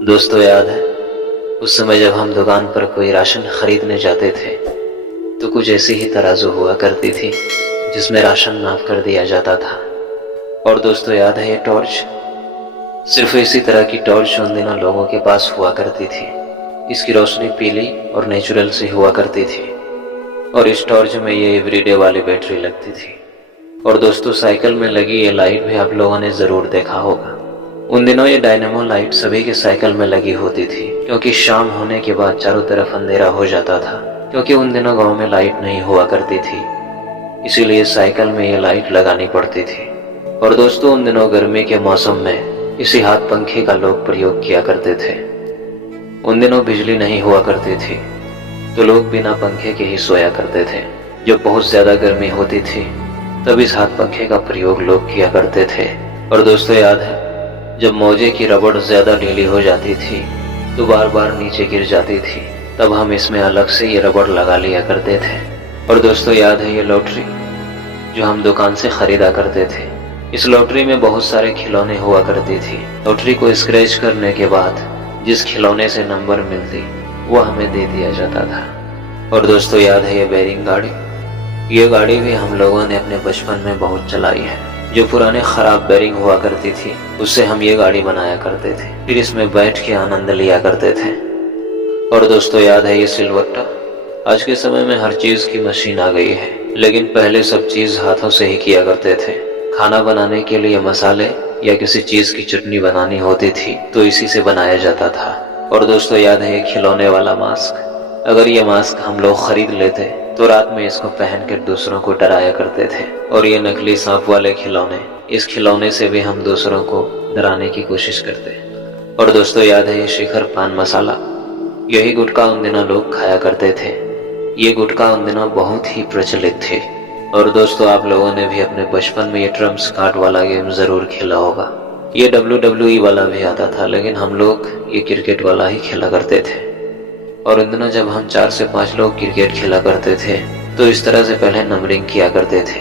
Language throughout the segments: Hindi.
दोस्तों याद है उस समय जब हम दुकान पर कोई राशन खरीदने जाते थे तो कुछ ऐसी ही तराजू हुआ करती थी जिसमें राशन नाप कर दिया जाता था। और दोस्तों याद है ये टॉर्च, सिर्फ इसी तरह की टॉर्च उन दिनों लोगों के पास हुआ करती थी। इसकी रोशनी पीली और नेचुरल सी हुआ करती थी और इस टॉर्च में ये एवरीडे वाली बैटरी लगती थी। और दोस्तों साइकिल में लगी ये लाइट भी आप लोगों ने जरूर देखा होगा। उन दिनों ये डायनेमो लाइट सभी के साइकिल में लगी होती थी क्योंकि शाम होने के बाद चारों तरफ अंधेरा हो जाता था, क्योंकि उन दिनों गांव में लाइट नहीं हुआ करती थी, इसीलिए साइकिल में ये लाइट लगानी पड़ती थी। और दोस्तों उन दिनों गर्मी के मौसम में इसी हाथ पंखे का लोग प्रयोग किया करते थे। उन दिनों बिजली नहीं हुआ करती थी तो लोग बिना पंखे के ही सोया करते थे। जब बहुत ज्यादा गर्मी होती थी तब इस हाथ पंखे का प्रयोग लोग किया करते थे। और दोस्तों याद है जब मोजे की रबड़ ज्यादा ढीली हो जाती थी तो बार बार नीचे गिर जाती थी, तब हम इसमें अलग से ये रबड़ लगा लिया करते थे। और दोस्तों याद है ये लॉटरी जो हम दुकान से खरीदा करते थे। इस लॉटरी में बहुत सारे खिलौने हुआ करती थी। लॉटरी को स्क्रैच करने के बाद जिस खिलौने से नंबर मिलती वो हमें दे दिया जाता था। और दोस्तों याद है ये बैरिंग गाड़ी, ये गाड़ी भी हम लोगों ने अपने बचपन में बहुत चलाई है। जो पुराने खराब बैरिंग हुआ करती थी उससे हम ये गाड़ी बनाया करते थे, फिर इसमें बैठ के आनंद लिया करते थे। और दोस्तों याद है ये सिलवट्टा, आज के समय में हर चीज की मशीन आ गई है, लेकिन पहले सब चीज हाथों से ही किया करते थे। खाना बनाने के लिए मसाले या किसी चीज की चटनी बनानी होती थी तो इसी से बनाया जाता था। और दोस्तों याद है ये खिलौने वाला मास्क, अगर ये मास्क हम लोग खरीद लेते तो रात में इसको पहन कर दूसरों को डराया करते थे। और ये नकली सांप वाले खिलौने, इस खिलौने से भी हम दूसरों को डराने की कोशिश करते। और दोस्तों याद है ये शिखर पान मसाला, यही गुटखा उन दिनों लोग खाया करते थे। ये गुटखा उन दिनों बहुत ही प्रचलित थे। और दोस्तों आप लोगों ने भी अपने बचपन में ये ट्रम्प्स कार्ड वाला गेम जरूर खेला होगा। ये WWE वाला भी आता था, लेकिन हम लोग ये क्रिकेट वाला ही खेला करते थे। और उन दिनों जब हम 4 से 5 लोग क्रिकेट खेला करते थे तो इस तरह से पहले नंबरिंग किया करते थे,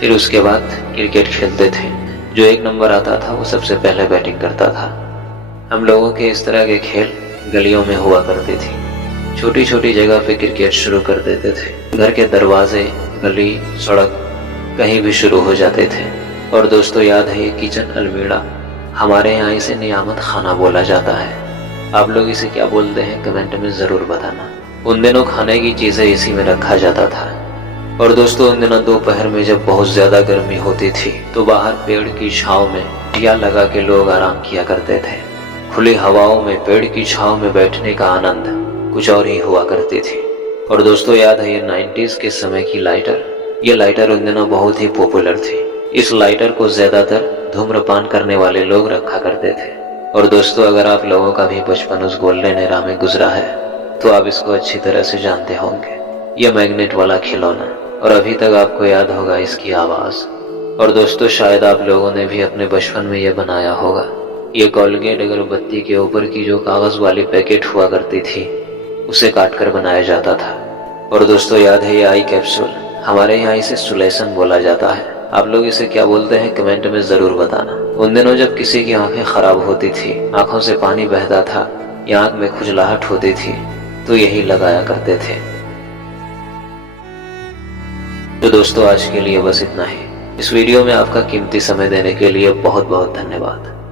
फिर उसके बाद क्रिकेट खेलते थे। जो 1 नंबर आता था वो सबसे पहले बैटिंग करता था। हम लोगों के इस तरह के खेल गलियों में हुआ करती थी। छोटी छोटी जगह पे क्रिकेट शुरू कर देते थे, घर के दरवाजे, गली, सड़क कहीं भी शुरू हो जाते थे। और दोस्तों याद है ये किचन अलमीरा, हमारे यहाँ इसे नियामत खाना बोला जाता है। आप लोग इसे क्या बोलते हैं कमेंट में जरूर बताना। उन दिनों खाने की चीजें इसी में रखा जाता था। और दोस्तों उन दिनों दोपहर में जब बहुत ज्यादा गर्मी होती थी तो बाहर पेड़ की छांव में दिया लगा के लोग आराम किया करते थे। खुली हवाओं में पेड़ की छांव में बैठने का आनंद कुछ और ही हुआ करती थी। और दोस्तों याद है ये 90s के समय की लाइटर, ये लाइटर उन दिनों बहुत ही पॉपुलर थी। इस लाइटर को ज्यादातर धूम्रपान करने वाले लोग रखा करते थे। और दोस्तों अगर आप लोगों का भी बचपन उस गोल्डन एरा में गुजरा है तो आप इसको अच्छी तरह से जानते होंगे। यह मैग्नेट वाला खिलौना, और अभी तक आपको याद होगा इसकी आवाज। और दोस्तों शायद आप लोगों ने भी अपने बचपन में यह बनाया होगा। ये कोलगेट अगरबत्ती के ऊपर की जो कागज वाली पैकेट हुआ करती थी उसे काट कर बनाया जाता था। और दोस्तों याद है ये आई कैप्सूल, हमारे यहाँ इसे सुलेसन बोला जाता है। आप लोग इसे क्या बोलते हैं कमेंट में जरूर बताना। उन दिनों जब किसी की आंखें खराब होती थी, आंखों से पानी बहता था या आंख में खुजलाहट होती थी तो यही लगाया करते थे। तो दोस्तों आज के लिए बस इतना ही। इस वीडियो में आपका कीमती समय देने के लिए बहुत बहुत धन्यवाद।